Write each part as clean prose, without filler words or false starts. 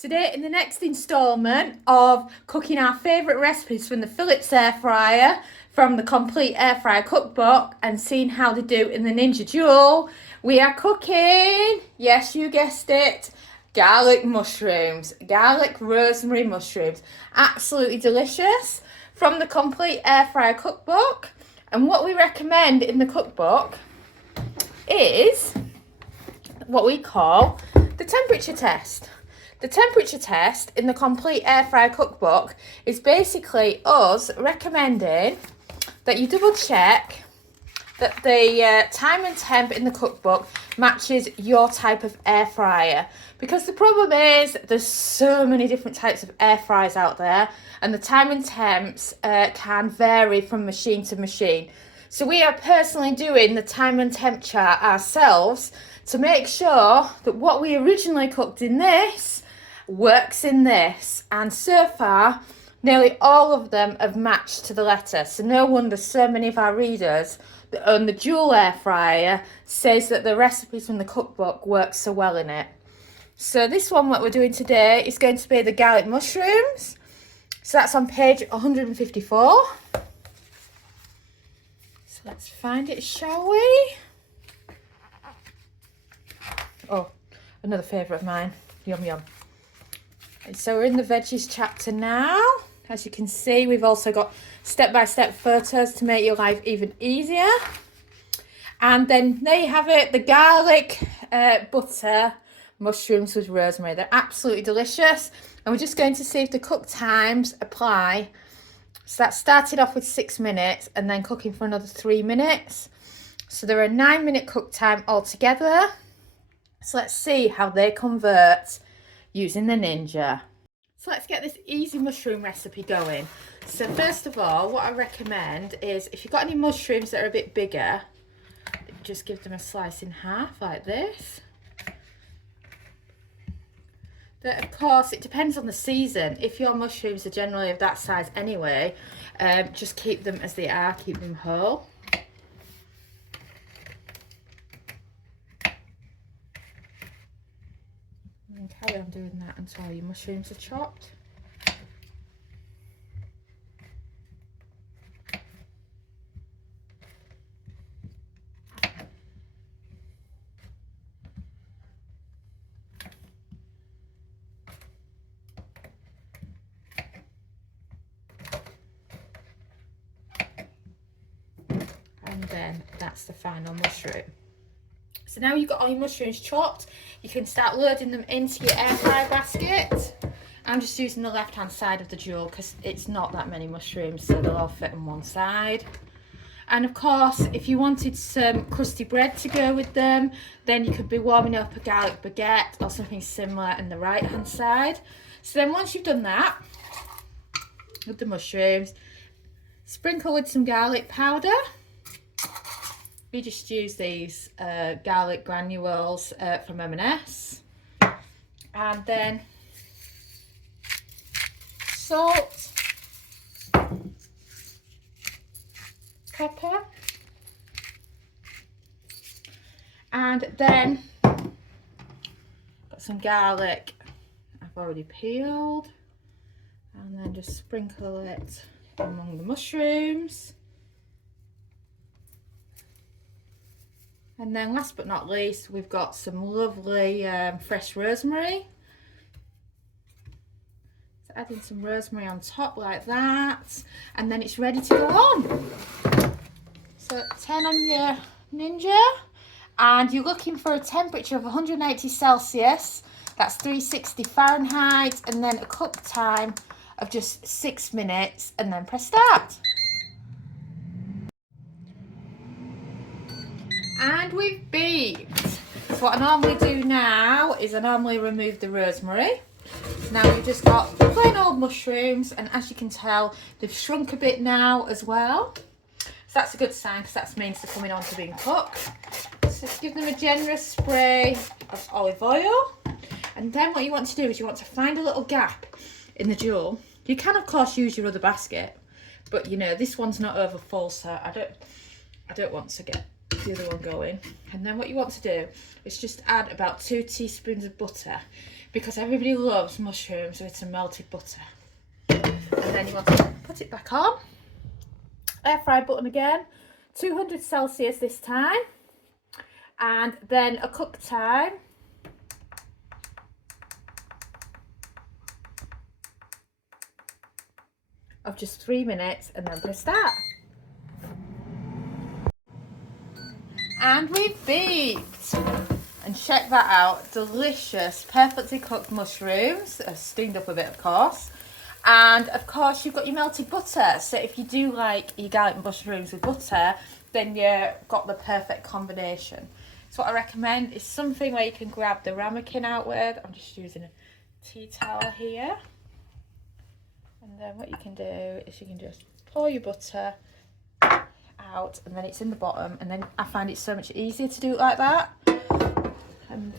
Today, in the next instalment of cooking our favourite recipes from the Philips air fryer, from the Complete Air Fryer cookbook, and seeing how they do in the Ninja Duel, we are cooking, yes, you guessed it, garlic mushrooms, garlic rosemary mushrooms. Absolutely delicious from the Complete Air Fryer cookbook. And what we recommend in the cookbook is what we call the temperature test. The temperature test in the Complete Air Fryer cookbook is basically us recommending that you double check that the time and temp in the cookbook matches your type of air fryer. Because the problem is there's so many different types of air fryers out there, and the time and temps can vary from machine to machine. So we are personally doing the time and temp chart ourselves to make sure that what we originally cooked in this works in this, and so far nearly all of them have matched to the letter. So no wonder so many of our readers that own the dual air fryer says that the recipes from the cookbook work so well in it. So this one, what we're doing today, is going to be the garlic mushrooms. So that's on page 154. So let's find it, shall we? Oh, another favourite of mine. Yum yum. So we're in the veggies chapter now. As you can see, we've also got step-by-step photos to make your life even easier. And then there you have it, the garlic butter mushrooms with rosemary. They're absolutely delicious. And we're just going to see if the cook times apply. So that started off with 6 minutes and then cooking for another 3 minutes. So there are 9-minute cook time altogether. So let's see how they convert using the Ninja. So let's get this easy mushroom recipe going. So first of all, what I recommend is if you've got any mushrooms that are a bit bigger, just give them a slice in half like this. But of course, it depends on the season. If your mushrooms are generally of that size anyway, just keep them as they are, keep them whole. And carry on doing that until your mushrooms are chopped. And then that's the final mushroom. So now you've got all your mushrooms chopped, you can start loading them into your air fryer basket. I'm just using the left hand side of the duel because it's not that many mushrooms, so they'll all fit on one side. And of course, if you wanted some crusty bread to go with them, then you could be warming up a garlic baguette or something similar on the right hand side. So then once you've done that with the mushrooms, sprinkle with some garlic powder. We just use these garlic granules from M&S, and then salt, pepper, and then got some garlic I've already peeled, and then just sprinkle it among the mushrooms. And then last but not least, we've got some lovely fresh rosemary. So adding some rosemary on top like that. And then it's ready to go on. So 10 on your Ninja. And you're looking for a temperature of 180 Celsius. That's 360 Fahrenheit. And then a cook time of just 6 minutes. And then press start. And we've beeped. So what I normally do now is I normally remove the rosemary. So now we've just got plain old mushrooms, and as you can tell, they've shrunk a bit now as well. So that's a good sign because that means they're coming on to being cooked. So just give them a generous spray of olive oil. And then what you want to do is you want to find a little gap in the duel. You can of course use your other basket, but you know, this one's not over full, so I don't want to get the other one going. And then what you want to do is just add about 2 teaspoons of butter. because everybody loves mushrooms with some melted butter. And then you want to put it back on. Air fry button again, 200 Celsius this time, and then a cook time of just 3 minutes, and then press start. And we've beeped. And check that out, delicious, perfectly cooked mushrooms, steamed up a bit of course. And of course you've got your melted butter, so if you do like your garlic mushrooms with butter, then you've got the perfect combination. So what I recommend is something where you can grab the ramekin out with. I'm just using a tea towel here. And then what you can do is you can just pour your butter out, and then it's in the bottom, and then I find it so much easier to do it like that. And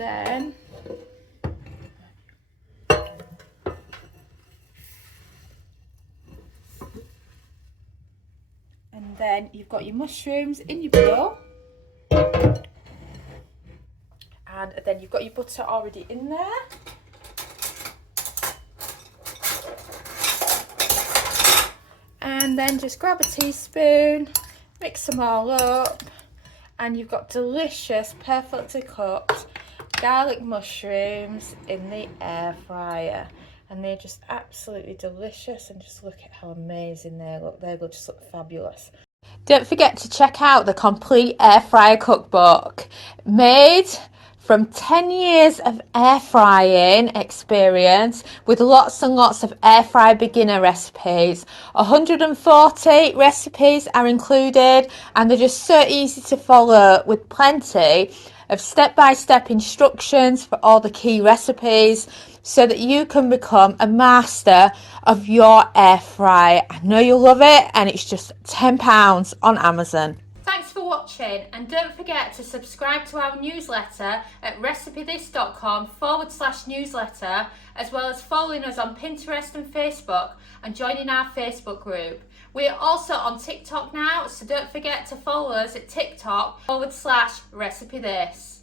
then you've got your mushrooms in your bowl, and then you've got your butter already in there. And then just grab a teaspoon, mix them all up, and you've got delicious, perfectly cooked garlic mushrooms in the air fryer. And they're just absolutely delicious, and just look at how amazing they look. They just look fabulous. Don't forget to check out the complete air fryer cookbook, made from 10 years of air frying experience with lots and lots of air fry beginner recipes. 140 recipes are included, and they're just so easy to follow, with plenty of step-by-step instructions for all the key recipes, so that you can become a master of your air fry. I know you'll love it, and it's just £10 on Amazon. Thanks for watching, and don't forget to subscribe to our newsletter at recipethis.com/newsletter, as well as following us on Pinterest and Facebook and joining our Facebook group. We are also on TikTok now, so don't forget to follow us at TikTok /recipethis.